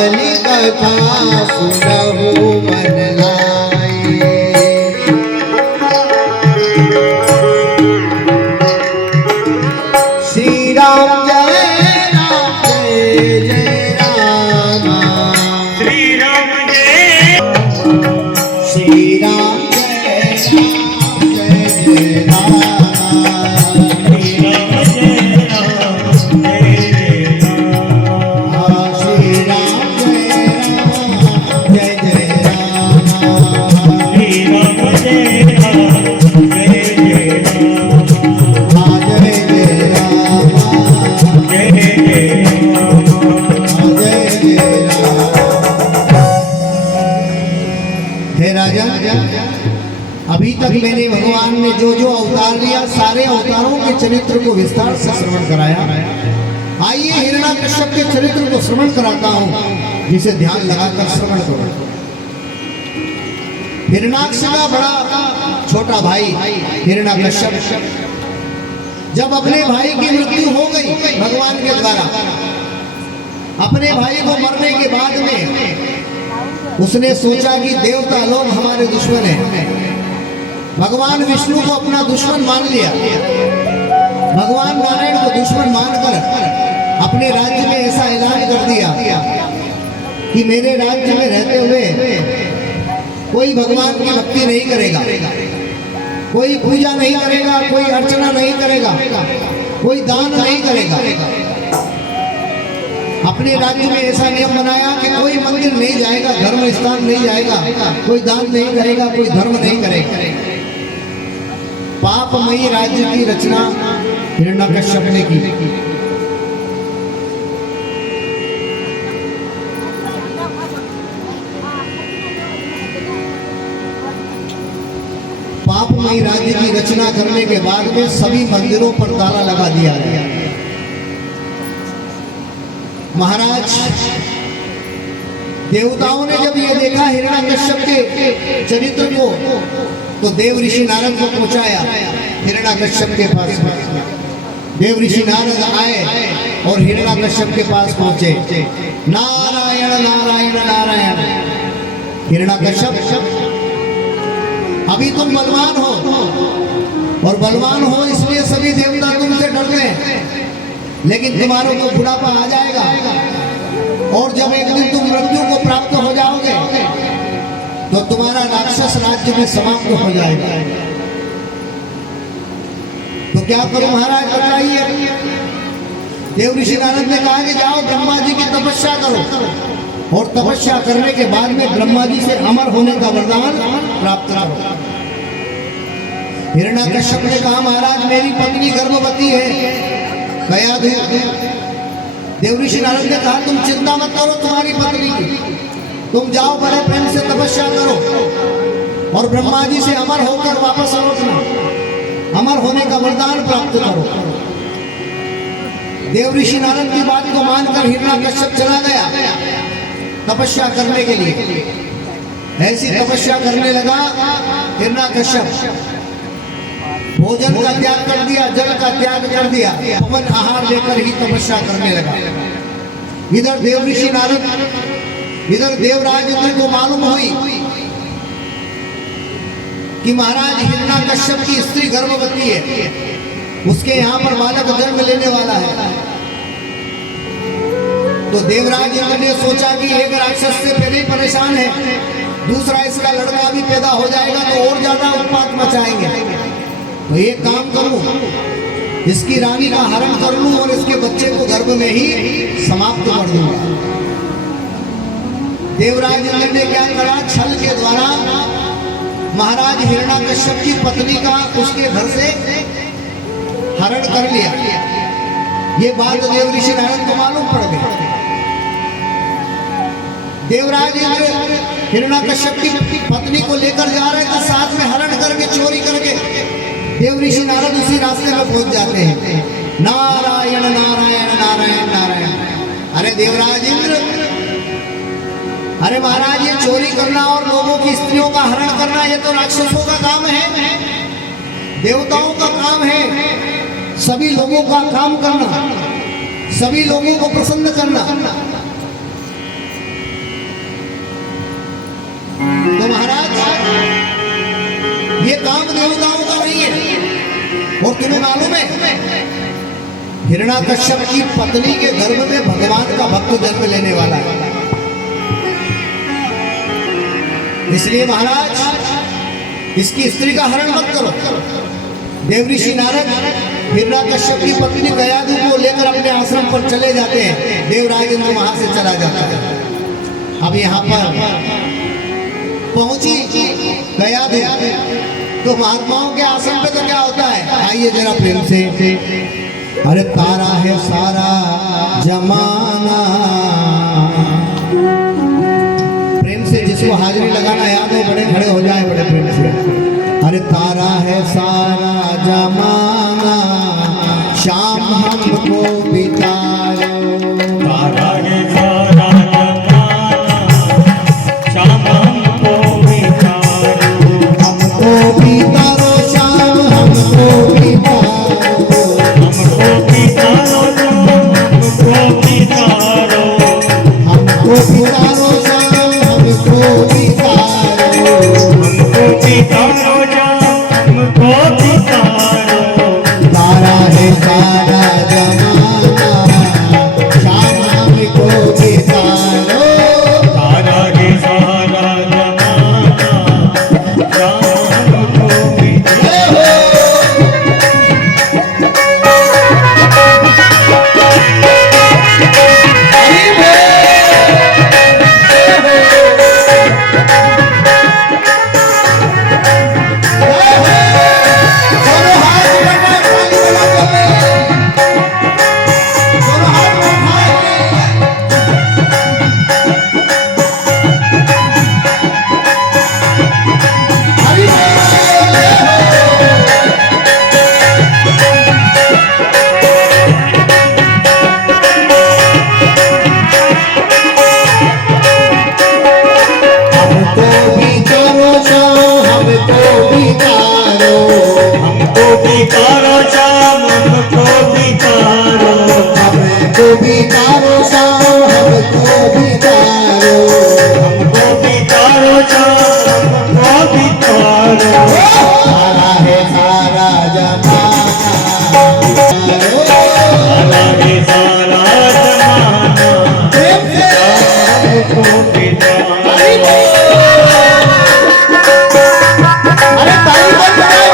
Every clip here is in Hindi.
वाली कथा सुनहु मन लाए। श्री राम जय राम जय जय राम, श्री राम जय श्री राम जय राम जय जय राम। अभी तक मैंने भगवान ने जो जो अवतार लिया सारे अवतारों के चरित्र को विस्तार से श्रवण कराया। आइए हिरण्यकश्यप के चरित्र को श्रवण कराता हूँ, जिसे ध्यान लगाकर श्रवण करो। हिरण्याक्ष का बड़ा छोटा भाई हिरण्यकश्यप जब अपने भाई की मृत्यु हो गई भगवान के द्वारा, अपने भाई को मरने के बाद में उसने सोचा कि देवता लोग हमारे दुश्मन हैं। भगवान विष्णु को अपना दुश्मन मान लिया। भगवान नारायण को दुश्मन मानकर अपने राज्य में ऐसा ऐलान कर दिया कि मेरे राज्य में रहते हुए कोई भगवान की भक्ति नहीं करेगा, कोई पूजा नहीं करेगा, कोई अर्चना नहीं करेगा, कोई दान नहीं करेगा। अपने राज्य में ऐसा नियम बनाया कि कोई मंदिर नहीं जाएगा, धर्म स्थान नहीं जाएगा, कोई दान नहीं करेगा, कोई धर्म नहीं करेगा। पापमयी राज्य की रचना हिरण्यकश्यप ने की। पापमयी राज्य की रचना करने के बाद में सभी मंदिरों पर ताला लगा दिया गया। महाराज देवताओं ने जब ये देखा हिरण्यकश्यप के चरित्र को, तो देव ऋषि नारद को पहुंचाया हिरण्यकश्यप के पास। देव ऋषि नारद आए और हिरण्यकश्यप के पास पहुंचे। नारायण नारायण नारायण। हिरण्यकश्यप अभी तुम बलवान हो, और बलवान हो इसलिए सभी देवता तुमसे डरते हैं, लेकिन तुम्हारों को बुढ़ापा आ जाएगा और जब एक दिन तुम मृत्यु को प्राप्त हो जाओगे तो तुम्हारा राक्षस राज्य में समाप्त हो जाएगा। तो क्या करो महाराज, बताइए। देव ऋषि नारद ने कहा कि जाओ ब्रह्मा जी की तपस्या करो, और तपस्या करने के बाद में ब्रह्मा जी से अमर होने का वरदान प्राप्त करो। हिरण्यकश्यप ने कहा महाराज मेरी पत्नी गर्भवती है, गया देव ऋषि नारद ने कहा तुम चिंता मत करो तुम्हारी पत्नी की, तुम जाओ बड़े प्रेम से तपस्या करो और ब्रह्मा जी से अमर होकर वापस लौटना, अमर होने का वरदान प्राप्त करो। देव ऋषि नारद की बात को मानकर हिरण्यकश्यप चला गया तपस्या करने के लिए। ऐसी तपस्या करने लगा हिरण्यकश्यप। भोजन का त्याग कर दिया, जल का त्याग कर दिया, पवन आहार लेकर ही तपस्या करने लगा। इधर देव ऋषि नारद, इधर देवराज इंद्र को मालूम हुई कि महाराज हिरण्यकश्यप की स्त्री गर्भवती है, उसके यहाँ पर बालक जन्म लेने वाला है। तो देवराज इंद्र ने सोचा कि एक राक्षस से पहले ही परेशान है, दूसरा इसका लड़का भी पैदा हो जाएगा तो और ज्यादा उत्पात मचाएंगे। तो एक काम करूं, इसकी रानी का हरण कर लूं और इसके बच्चे को गर्भ में ही समाप्त कर दूंगा। देवराज इंद्र ने क्या करा, छल के द्वारा महाराज हिरण्यकश्यप की पत्नी का उसके घर से हरण कर लिया। ये बात देव ऋषि नारद को मालूम पड़ गई। देवराज इंद्र हिरण्यकश्यप की पत्नी को लेकर जा रहे थे, साथ में हरण करके चोरी करके देव ऋषि नारद उसी रास्ते में पहुंच जाते हैं। नारायण नारायण नारायण नारायण। अरे देवराज इंद्र, अरे महाराज ये चोरी करना और लोगों की स्त्रियों का हरण करना ये तो राक्षसों का काम है, देवताओं का काम है। सभी लोगों का काम करना, सभी लोगों को प्रसन्न करना। तो महाराज ये काम देवताओं का नहीं है। और तुम्हें मालूम है हिरण्याकश्यप की पत्नी के गर्भ में भगवान का भक्त जन्म लेने वाला है। इसलिए महाराज इसकी स्त्री का हरण मत करो। देवऋषि नारद हिरण्याकश्यप की पत्नी गयादु को लेकर अपने आश्रम पर चले जाते हैं। देवराज इंद्र वहां से चला जाता है। अब यहाँ पर पहुंची गयादु तो महात्माओं के आश्रम पे तो क्या होता है, आइए जरा प्रेम से। अरे तारा है सारा जमाना, प्रेम से जिसको हाजिरी लगाना याद हो बड़े खड़े हो जाए बड़े प्रेम से। अरे तारा है सारा जमाना, शाम हमको बितारो। तारा है सारा जमाना, शाम हमको बितारो। हमको बितारो शाम हमको बितारो। हमको बितारो हमको बितारो। हमको बितारो शाम हमको बितारो। हमको बितारो हमको बितारो। तारा है सारा जमाना, शाम हमको बितारो। तारा है सारा जमाना, शाम हमको बितारो। हमको बितारो शाम हमको बितारो। हमको बितारो शाम हमको बितारो। हमको बितारो शाम हमको बितारो। तारा है सारा जमाना, तारा है सारा जमाना, हमको बितारो। अरे ताली बंद कराओ।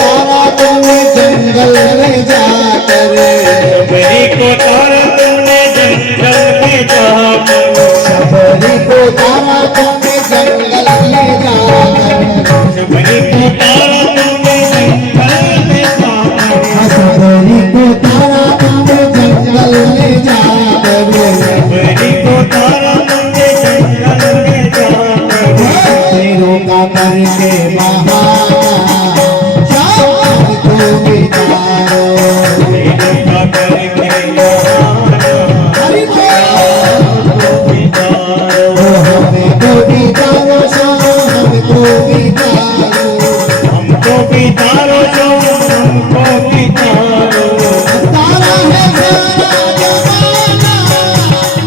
तारा तुमने जंगल में जाकर, शबरी को तारा तुमने जंगल में जाकर। शबरी को तारा तुमने जंगल में जाकर। शबरी को तारा तुमने जंगल में जाकर। शबरी को तारा तुमने जंगल में जाकर। शबरी को तारा तुमने जंगल में जाकर। तेरों का करके बहाना, शाम हमको बितारो। तेरे का करके बहाना, हरि हमको बितारो। हमको बितारो शाम हमको बितारो। हमको बितारो हमको बितारो। तारा है सारा जमाना,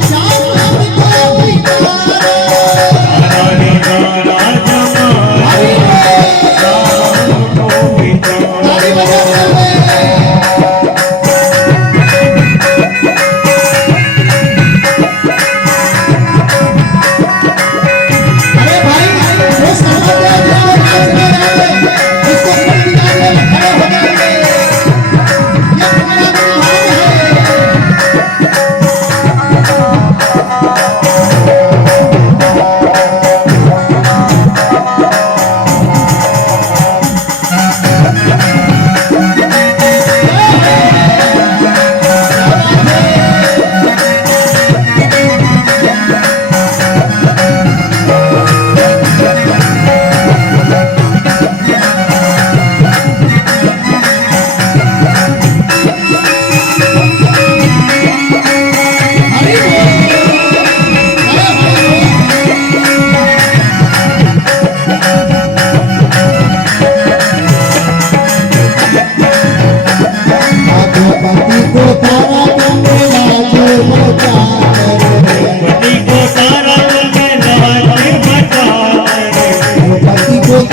शाम हमको बितारो। तारा है सारा जमाना, हमको बितारो। ताली बजाते हुए। अरे भाई वो सामने जाओ, नाच में आए, इसको निकाल ले।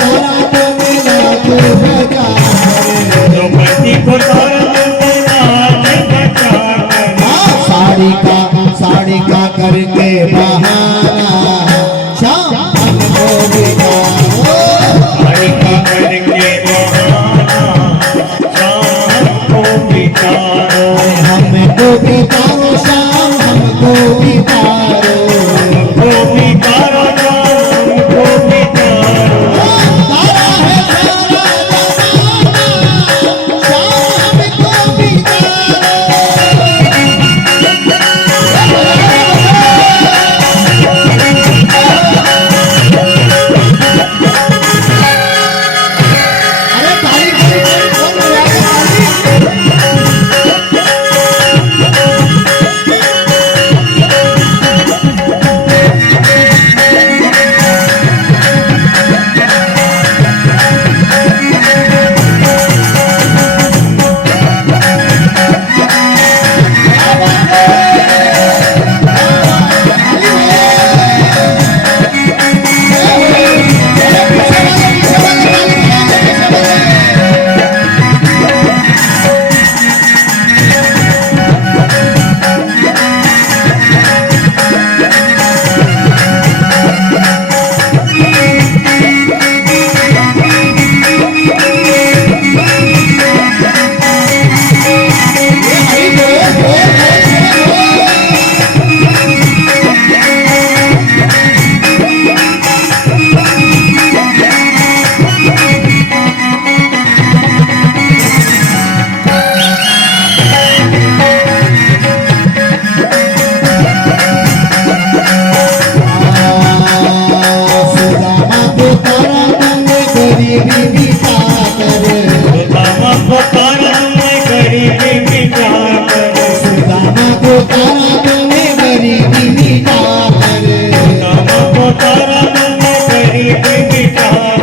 तारा तुमने नाच बजा कर। द्रौपदी को तारा तुमने नाच बजा कर। साड़ी का करके बहाना शाम हमको बिताओ। साड़ी का करके बहाना शाम हमको बिताओ। हमको बिताओ शाम हमको बिताओ। हमको बिताओ शाम हमको बिताओ। तारा है सारा जमाना शाम हमको बिताओ। अरे ताली कौन बजाएगा ताली? गरीबी बिता कर। सुदामा को तारा तुमने गरीबी बिता कर। सुदामा को तारा तुमने गरीबी बिता कर। सुदामा को तारा तुमने गरीबी बिता कर।